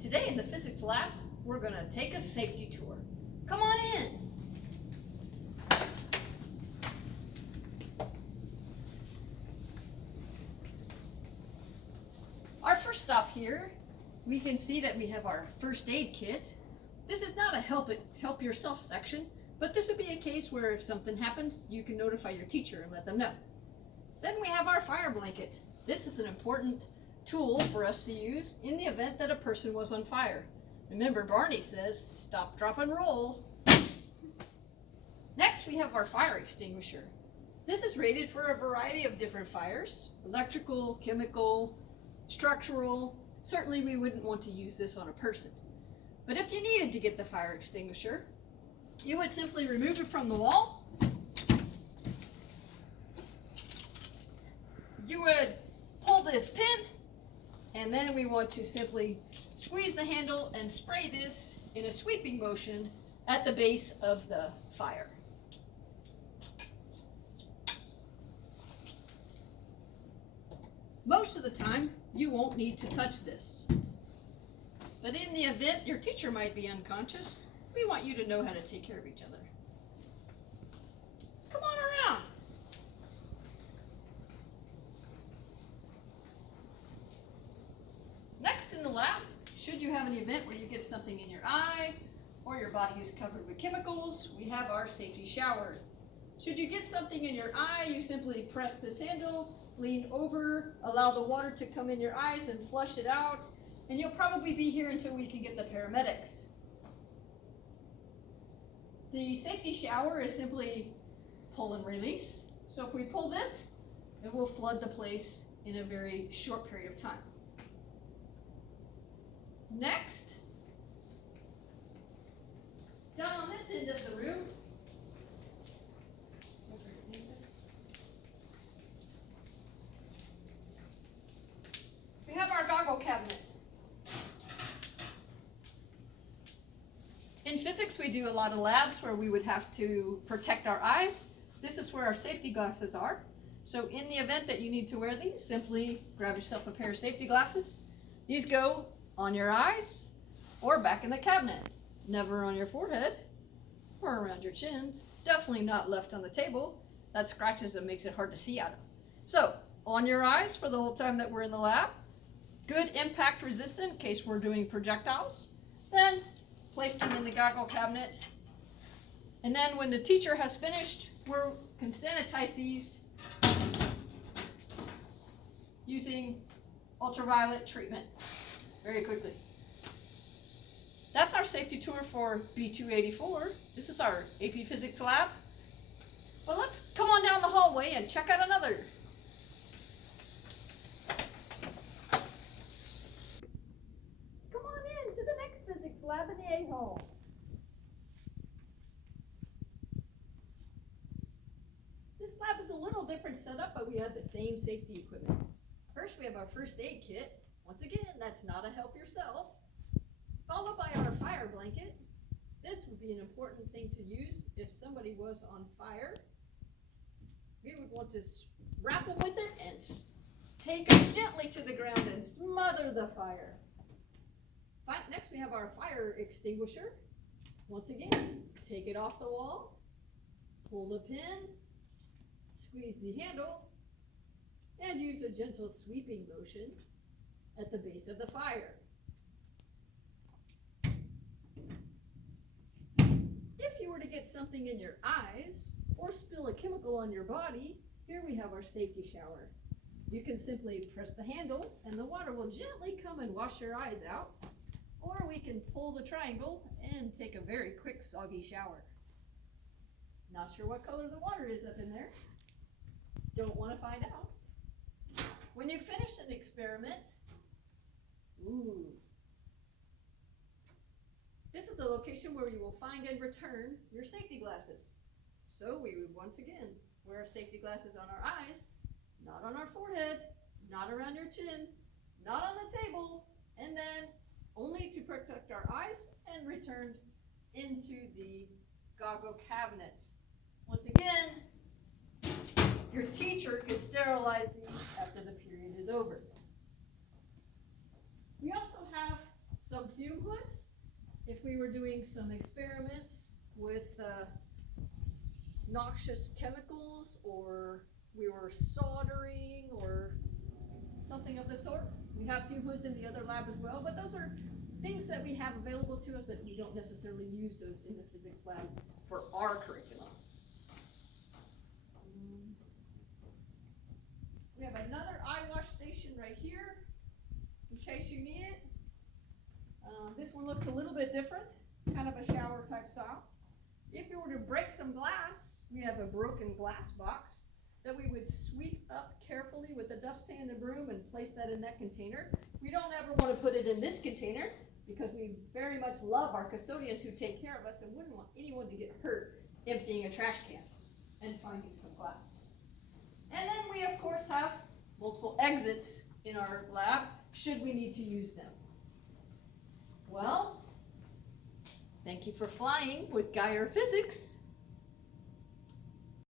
Today in the physics lab, we're going to take a safety tour. Come on in. Our first stop here, we can see that we have our first aid kit. This is not a help yourself section, but this would be a case where if something happens, you can notify your teacher and let them know. Then we have our fire blanket. This is an important tool for us to use in the event that a person was on fire. Remember, Barney says, stop, drop, and roll. Next, we have our fire extinguisher. This is rated for a variety of different fires, electrical, chemical, structural. Certainly we wouldn't want to use this on a person. But if you needed to get the fire extinguisher, you would simply remove it from the wall. You would pull this pin, and then we want to simply squeeze the handle and spray this in a sweeping motion at the base of the fire. Most of the time, you won't need to touch this. But in the event your teacher might be unconscious, we want you to know how to take care of each other. Come on around. Next in the lab, should you have an event where you get something in your eye or your body is covered with chemicals, we have our safety shower. Should you get something in your eye, you simply press this handle, lean over, allow the water to come in your eyes and flush it out, and you'll probably be here until we can get the paramedics. The safety shower is simply pull and release. So if we pull this, it will flood the place in a very short period of time. Next, down on this end of the room, we have our goggle cabinet. In physics, we do a lot of labs where we would have to protect our eyes. This is where our safety glasses are. So in the event that you need to wear these, simply grab yourself a pair of safety glasses. These go on your eyes or back in the cabinet. Never on your forehead or around your chin. Definitely not left on the table. That scratches and makes it hard to see out of. So on your eyes for the whole time that we're in the lab. Good impact resistant in case we're doing projectiles. Then place them in the goggle cabinet. And then when the teacher has finished, we can sanitize these using ultraviolet treatment very quickly. That's our safety tour for B284. This is our AP Physics lab. But let's come on down the hallway and check out another. Come on in to the next physics lab in the A hall. This lab is a little different setup, but we have the same safety equipment. First, we have our first aid kit. Once again, that's not a help yourself. Followed by our fire blanket. This would be an important thing to use if somebody was on fire. We would want to wrap them with it and take them gently to the ground and smother the fire. Next, we have our fire extinguisher. Once again, take it off the wall, pull the pin, squeeze the handle, and use a gentle sweeping motion at the base of the fire. If you were to get something in your eyes or spill a chemical on your body, here we have our safety shower. You can simply press the handle and the water will gently come and wash your eyes out, or we can pull the triangle and take a very quick soggy shower. Not sure what color the water is up in there. Don't want to find out. When you finish an experiment, this is the location where you will find and return your safety glasses. So we would once again wear our safety glasses on our eyes, not on our forehead, not around your chin, not on the table, and then only to protect our eyes and return into the goggle cabinet. Once again, your teacher can sterilize these after the period is over. We also have some some fume hoods if we were doing some experiments with noxious chemicals, or we were soldering or something of the sort. We have fume hoods in the other lab as well, but those are things that we have available to us that we don't necessarily use those in the physics lab for our curriculum. We have another eye wash station right here, in case you need it. This one looks a little bit different, kind of a shower type style. If you were to break some glass, we have a broken glass box that we would sweep up carefully with a dustpan and broom and place that in that container. We don't ever want to put it in this container because we very much love our custodians who take care of us and wouldn't want anyone to get hurt emptying a trash can and finding some glass. And then we of course have multiple exits in our lab should we need to use them. Well, thank you for flying with Geyer Physics.